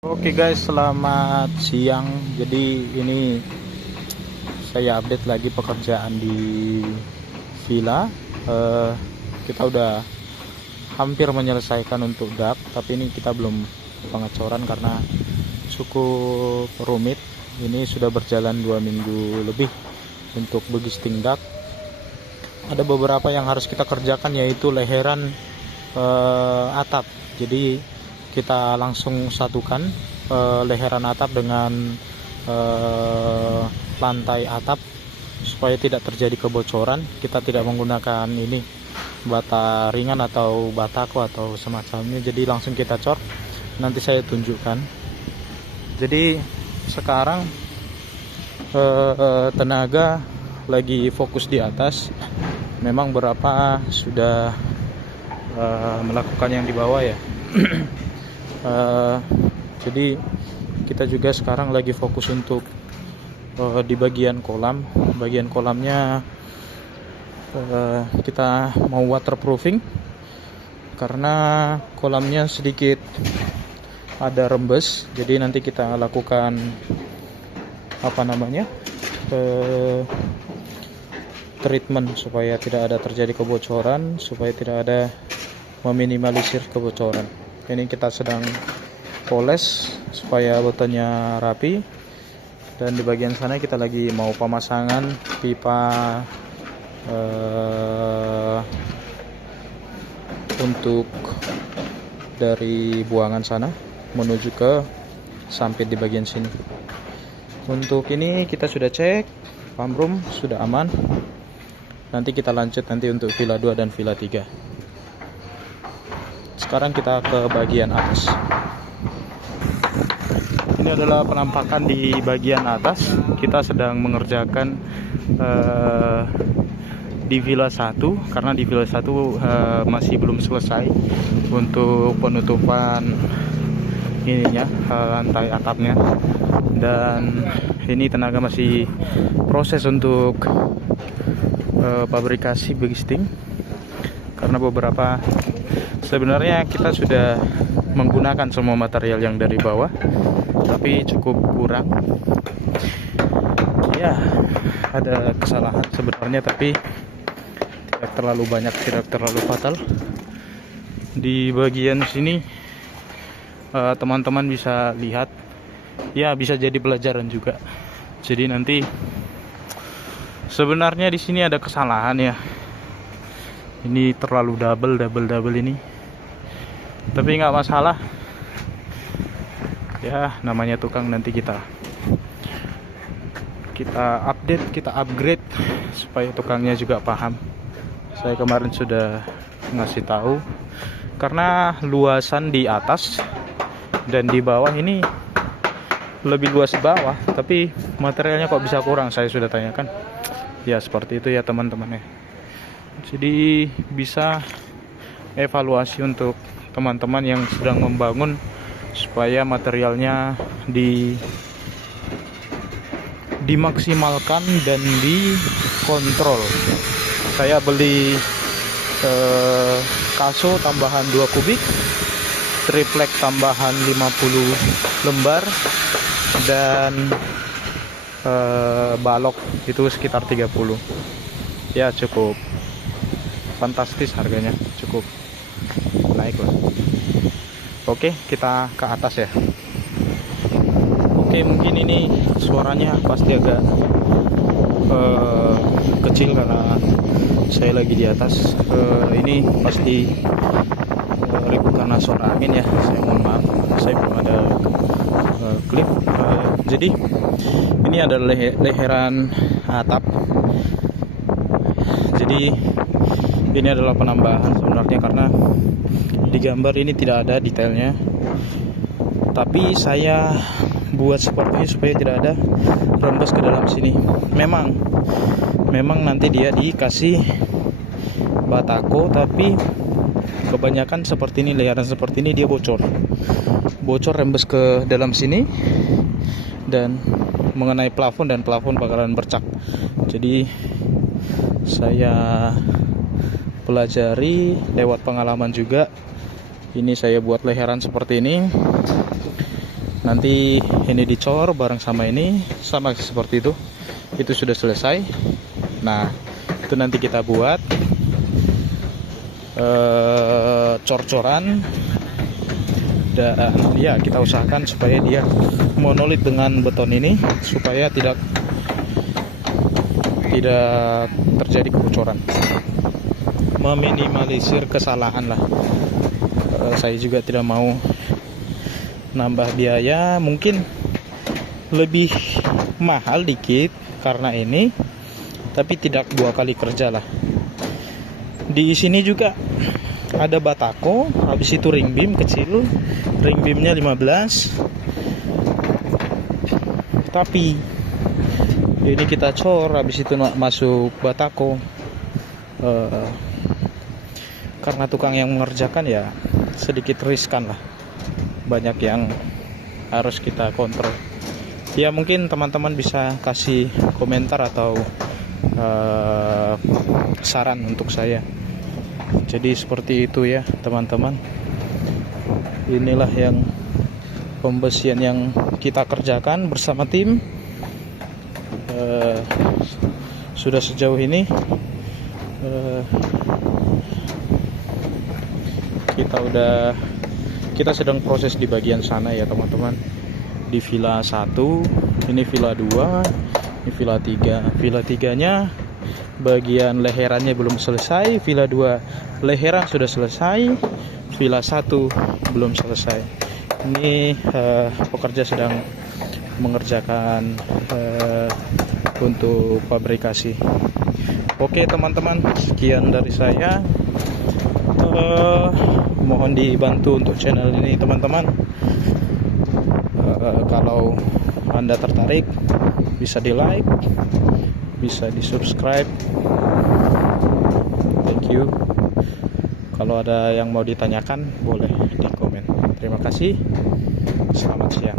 Oke guys, selamat siang. Jadi ini saya update lagi pekerjaan di villa. Kita udah hampir menyelesaikan untuk dak, tapi ini kita belum pengecoran karena cukup rumit. Ini sudah berjalan 2 minggu lebih untuk begisting dak. Ada beberapa yang harus kita kerjakan, yaitu leheran atap. Jadi kita langsung satukan leheran atap dengan lantai atap supaya tidak terjadi kebocoran. Kita tidak menggunakan ini bata ringan atau batako atau semacamnya, jadi langsung kita cor. Nanti saya tunjukkan. Jadi sekarang tenaga lagi fokus di atas. Memang berapa sudah melakukan yang di bawah ya. Jadi kita juga sekarang lagi fokus untuk di bagian kolam. Bagian kolamnya kita mau waterproofing karena kolamnya sedikit ada rembes. Jadi nanti kita lakukan treatment supaya tidak ada terjadi kebocoran, supaya tidak ada meminimalisir kebocoran. Ini kita sedang poles supaya botolnya rapi, dan di bagian sana kita lagi mau pemasangan pipa untuk dari buangan sana menuju ke sampit di bagian sini. Untuk ini kita sudah cek, pump room sudah aman. Nanti kita lanjut untuk villa 2 dan villa 3. Sekarang kita ke bagian atas. Ini adalah penampakan di bagian atas. Kita sedang mengerjakan di villa 1 karena di villa 1 masih belum selesai untuk penutupan ininya, lantai atapnya. Dan ini tenaga masih proses untuk pabrikasi begisting karena beberapa sebenarnya kita sudah menggunakan semua material yang dari bawah, tapi cukup kurang. Ya, ada kesalahan sebenarnya, tapi tidak terlalu banyak, tidak terlalu fatal. Di bagian sini teman-teman bisa lihat, ya bisa jadi pelajaran juga. Jadi nanti sebenarnya di sini ada kesalahan ya. Ini terlalu double ini. Tapi nggak masalah. Ya, namanya tukang, nanti kita update, kita upgrade supaya tukangnya juga paham. Saya kemarin sudah ngasih tahu karena luasan di atas dan di bawah ini lebih luas di bawah, tapi materialnya kok bisa kurang, saya sudah tanyakan. Ya seperti itu ya teman-teman ya. Jadi bisa evaluasi untuk teman-teman yang sedang membangun supaya materialnya dimaksimalkan dan dikontrol. Saya beli kaso tambahan 2 kubik, triplek tambahan 50 lembar, dan balok itu sekitar 30. Ya cukup fantastis harganya, cukup naik lah. Oke, kita ke atas ya. Oke, mungkin ini suaranya pasti agak kecil karena saya lagi di atas. Ini pasti ribut karena suara angin ya. Saya mohon maaf, saya belum ada klip. Jadi ini adalah leheran atap. Jadi ini adalah penambahan sebenarnya karena di gambar ini tidak ada detailnya, tapi saya buat seperti ini supaya tidak ada rembes ke dalam sini. Memang nanti dia dikasih batako, tapi kebanyakan seperti ini, leheran seperti ini dia bocor rembes ke dalam sini dan mengenai plafon, dan plafon bakalan bercak. Jadi saya pelajari lewat pengalaman juga. Ini saya buat leheran seperti ini Nanti ini dicor bareng sama ini, sama seperti itu sudah selesai. Nah itu nanti kita buat cor-coran, dan ya kita usahakan supaya dia monolit dengan beton ini, supaya tidak terjadi kebocoran, meminimalisir kesalahan lah. Saya juga tidak mau nambah biaya, mungkin lebih mahal dikit karena ini, tapi tidak 2 kali kerja lah. Di sini juga ada batako, habis itu ring beam kecil, ring beamnya 15, tapi ini kita cor, habis itu masuk batako. Karena tukang yang mengerjakan ya sedikit riskan lah, banyak yang harus kita kontrol. Ya mungkin teman-teman bisa kasih komentar atau saran untuk saya. Jadi seperti itu ya teman-teman. Inilah yang pembesian yang kita kerjakan bersama tim. Sudah sejauh ini kita sedang proses di bagian sana ya teman-teman. Di villa 1, ini villa 2, ini villa 3. Villa 3-nya bagian leherannya belum selesai, villa 2 leheran sudah selesai, villa 1 belum selesai. Ini pekerja sedang mengerjakan untuk fabrikasi. Oke teman-teman, sekian dari saya. Mohon dibantu untuk channel ini teman-teman. Kalau Anda tertarik, bisa di like, bisa di subscribe. Thank you. Kalau ada yang mau ditanyakan, boleh di komen. Terima kasih. Selamat siang.